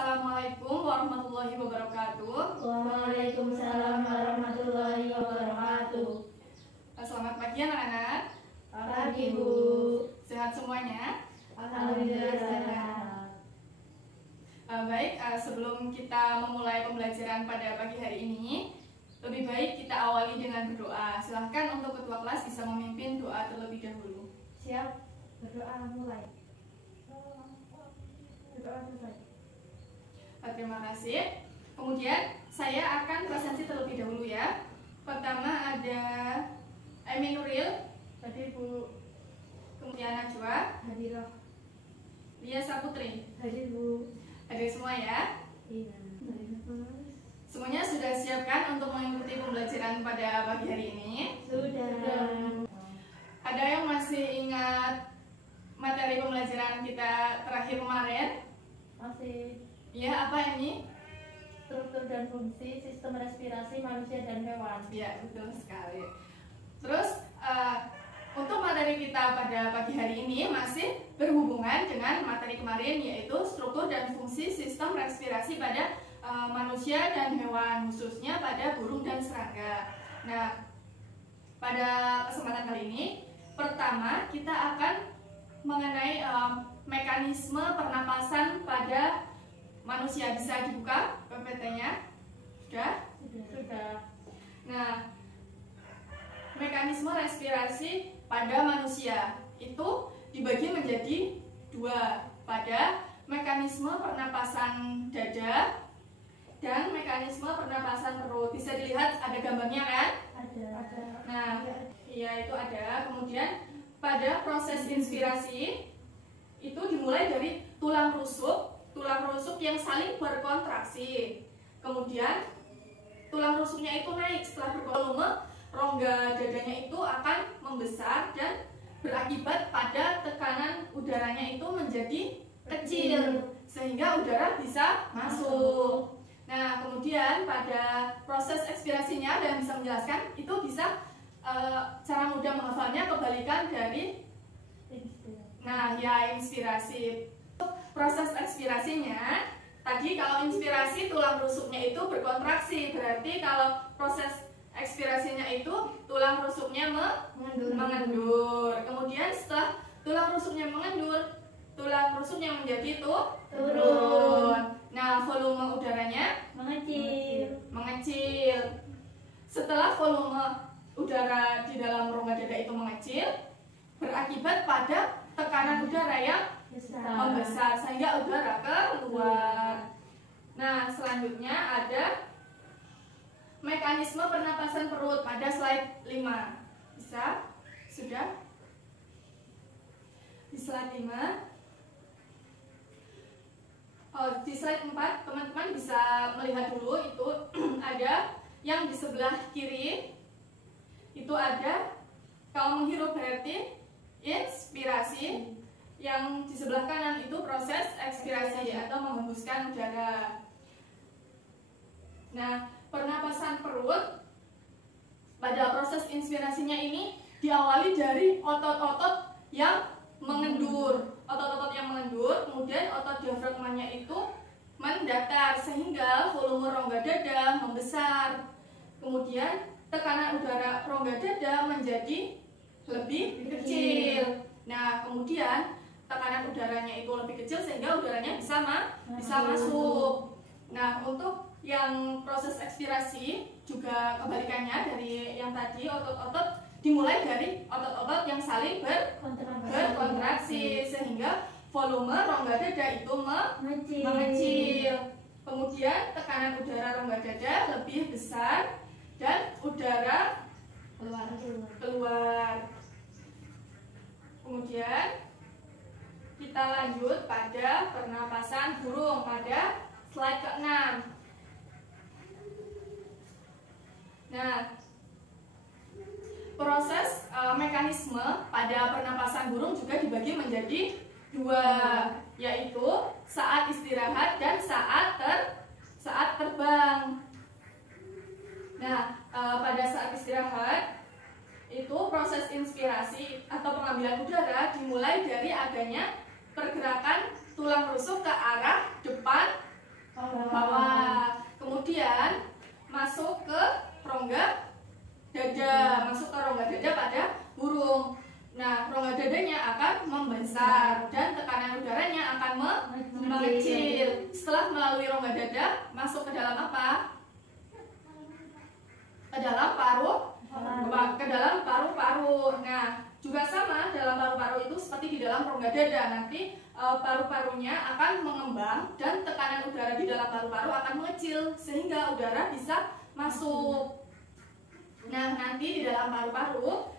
Assalamualaikum warahmatullahi wabarakatuh. Waalaikumsalam warahmatullahi wabarakatuh. Selamat pagi anak-anak. Pagi Bu. Sehat semuanya? Alhamdulillah sehat. Baik, sebelum kita memulai pembelajaran pada pagi hari ini, lebih baik kita awali dengan berdoa. Silahkan untuk ketua kelas bisa memimpin doa terlebih dahulu. Siap, berdoa mulai. Berdoa selesai. Terima kasih. Kemudian saya akan presentasi terlebih dahulu ya. Pertama ada Emi Nuril, Hadir Bu. kemudian Najwa, Hadirah. Lia Saputri. Hadir Bu. Hadir semua ya. Iya. Semuanya sudah siapkan untuk mengikuti pembelajaran pada pagi hari ini? Sudah. Ada yang masih ingat materi pembelajaran kita terakhir kemarin? Masih. Ya, apa ini? Struktur dan fungsi sistem respirasi manusia dan hewan. Ya, betul sekali. Terus untuk materi kita pada pagi hari ini masih berhubungan dengan materi kemarin, yaitu struktur dan fungsi sistem respirasi pada manusia dan hewan, khususnya pada burung dan serangga. Nah, pada kesempatan kali ini, pertama kita akan mengenai mekanisme pernapasan pada manusia. Bisa dibuka PPT-nya? Sudah? Sudah. Nah, mekanisme respirasi pada manusia itu dibagi menjadi dua, pada mekanisme pernapasan dada dan mekanisme pernapasan perut. Bisa dilihat ada gambarnya kan? Ada. Nah, iya itu ada. Kemudian pada proses inspirasi itu dimulai dari tulang rusuk yang saling berkontraksi. Kemudian tulang rusuknya itu naik setelah bervolume, rongga dadanya itu akan membesar dan berakibat pada tekanan udaranya itu menjadi kecil sehingga udara bisa masuk. Nah, kemudian pada proses ekspirasinya, dan bisa menjelaskan itu bisa cara mudah menghafalnya kebalikan dari inspirasi. Proses ekspirasinya tadi, kalau inspirasi tulang rusuknya itu berkontraksi, berarti kalau proses ekspirasinya itu tulang rusuknya mengendur. Kemudian setelah tulang rusuknya mengendur, tulang rusuknya menjadi turun. Nah, volume udaranya mengecil. Setelah volume udara di dalam rongga dada itu mengecil, berakibat pada tekanan udara yang membesar sehingga udara keluar. Nah, selanjutnya ada mekanisme pernapasan perut pada slide 5. Bisa? Sudah? Di slide 5. Di slide 4 teman-teman bisa melihat dulu, itu ada yang di sebelah kiri itu ada, kalau menghirup berarti inspirasi, yang di sebelah kanan itu proses ekspirasi atau menghembuskan udara. Nah, pernapasan perut pada proses inspirasinya ini diawali dari otot-otot yang mengendur. Otot-otot yang mengendur, kemudian otot diafragmanya itu mendatar sehingga volume rongga dada membesar. Kemudian tekanan udara rongga dada menjadi lebih kecil. Nah, kemudian tekanan udaranya itu lebih kecil sehingga udaranya bisa masuk. Nah, untuk yang proses ekspirasi juga kebalikannya dari yang tadi, otot-otot dimulai dari otot-otot yang saling berkontraksi sehingga volume rongga dada itu mengecil. Kemudian tekanan udara rongga dada lebih besar dan udara keluar. Kemudian kita lanjut pada pernapasan burung pada slide ke-6. Nah, proses mekanisme pada pernapasan burung juga dibagi menjadi dua, yaitu saat istirahat dan saat terbang. Nah, pada saat istirahat itu proses inspirasi atau pengambilan udara dimulai dari adanya pergerakan tulang rusuk ke arah depan setelah melalui rongga dada masuk ke dalam apa? Ke dalam paru-paru. Nah, juga sama dalam paru-paru itu seperti di dalam rongga dada. Nanti paru-parunya akan mengembang dan tekanan udara di dalam paru-paru akan mengecil sehingga udara bisa masuk. Nah, nanti di dalam paru-paru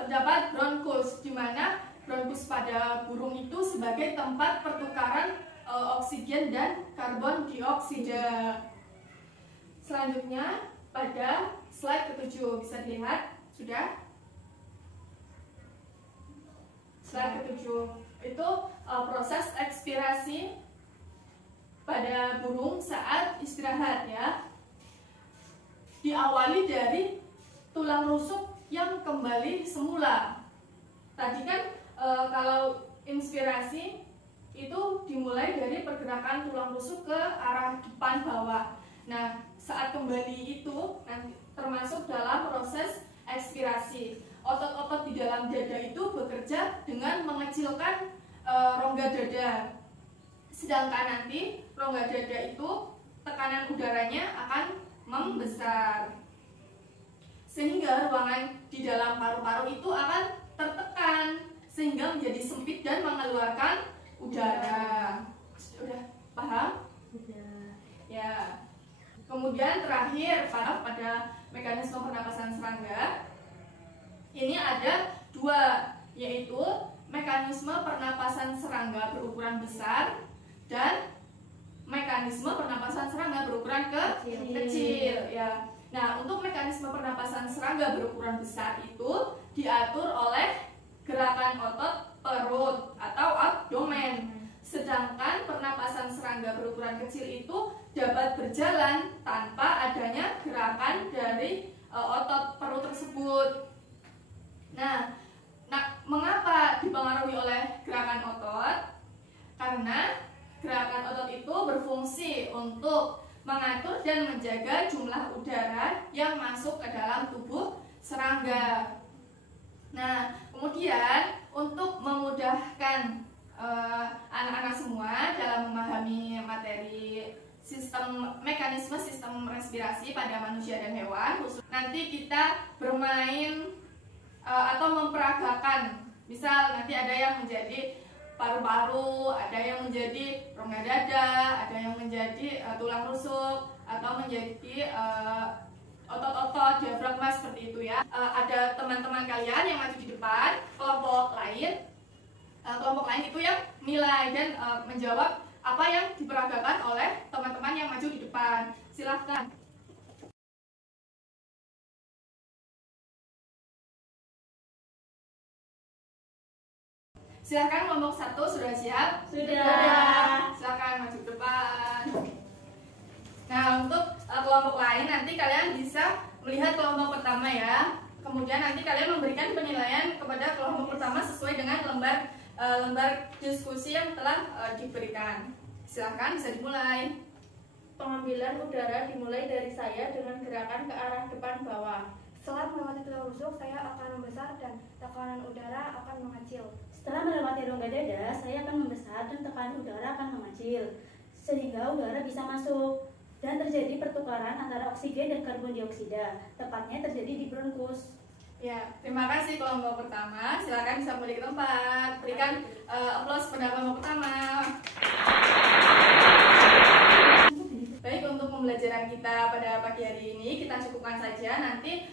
terdapat bronkus, di mana bronkus pada burung itu sebagai tempat pertukaran oksigen dan karbon dioksida. Selanjutnya pada slide ke-7 bisa dilihat, sudah? Slide ke-7 itu proses ekspirasi pada burung saat istirahat ya. Diawali dari tulang rusuk yang kembali semula. Tadi kan kalau inspirasi itu dimulai dari pergerakan tulang rusuk ke arah depan bawah. Nah, saat kembali itu nanti termasuk dalam proses ekspirasi. Otot-otot di dalam dada itu bekerja dengan mengecilkan rongga dada. Sedangkan nanti rongga dada itu tekanan udaranya akan membesar. Sehingga ruangan di dalam paru-paru itu akan tertekan sehingga menjadi sempit dan mengeluarkan udara. Sudah paham? Sudah. Ya. Kemudian terakhir pada mekanisme pernapasan serangga ini ada dua, yaitu mekanisme pernapasan serangga berukuran besar dan mekanisme pernapasan serangga berukuran kecil. Ya. Nah, untuk mekanisme pernapasan serangga berukuran besar itu diatur oleh gerakan otot perut atau abdomen. Sedangkan pernapasan serangga berukuran kecil itu dapat berjalan tanpa adanya gerakan dari otot perut tersebut. Nah, mengapa dipengaruhi oleh gerakan otot? Karena gerakan otot itu berfungsi untuk mengatur dan menjaga jumlah udara yang masuk ke dalam tubuh serangga. Nah, kemudian untuk memudahkan anak-anak semua dalam memahami materi mekanisme sistem respirasi pada manusia dan hewan, nanti kita bermain atau memperagakan. Misal nanti ada yang menjadi paru-paru, ada yang menjadi rongga dada, ada yang menjadi tulang rusuk, atau menjadi otot-otot diafragma seperti itu ya. Ada teman-teman kalian yang maju di depan, kelompok lain itu yang nilai dan menjawab apa yang diperagakan oleh teman-teman yang maju di depan. Silahkan. Silahkan kelompok 1 sudah siap? Sudah. Silahkan maju ke depan. Nah, untuk kelompok lain nanti kalian bisa melihat kelompok pertama ya. Kemudian nanti kalian memberikan penilaian kepada kelompok pertama sesuai dengan lembar diskusi yang telah diberikan. Silahkan bisa dimulai. Pengambilan udara dimulai dari saya dengan gerakan ke arah depan bawah. Setelah melewati tulang rusuk, saya akan membesar dan tekanan udara akan mengecil. Setelah melewati rongga dada, saya akan membesar dan tekanan udara akan mengecil, sehingga udara bisa masuk dan terjadi pertukaran antara oksigen dan karbon dioksida. Tepatnya terjadi di bronkus. Ya, terima kasih kelompok pertama. Silakan bisa kembali ke tempat. Berikan aplaus pada kelompok pertama. Baik, untuk pembelajaran kita pada pagi hari ini kita cukupkan saja. Nanti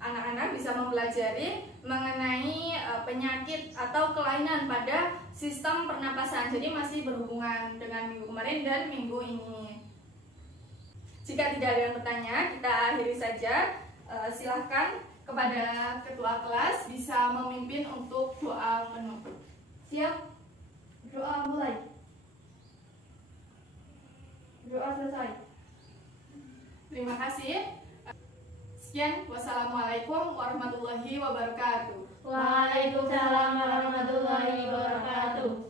anak-anak bisa mempelajari mengenai penyakit atau kelainan pada sistem pernapasan. Jadi masih berhubungan dengan minggu kemarin dan minggu ini. Jika tidak ada yang bertanya, kita akhiri saja. Silahkan kepada ketua kelas bisa memimpin untuk doa penutup. Siap? Doa mulai. Doa selesai. Terima kasih. Sekian, wassalamualaikum warahmatullahi wabarakatuh. Waalaikumsalam warahmatullahi wabarakatuh.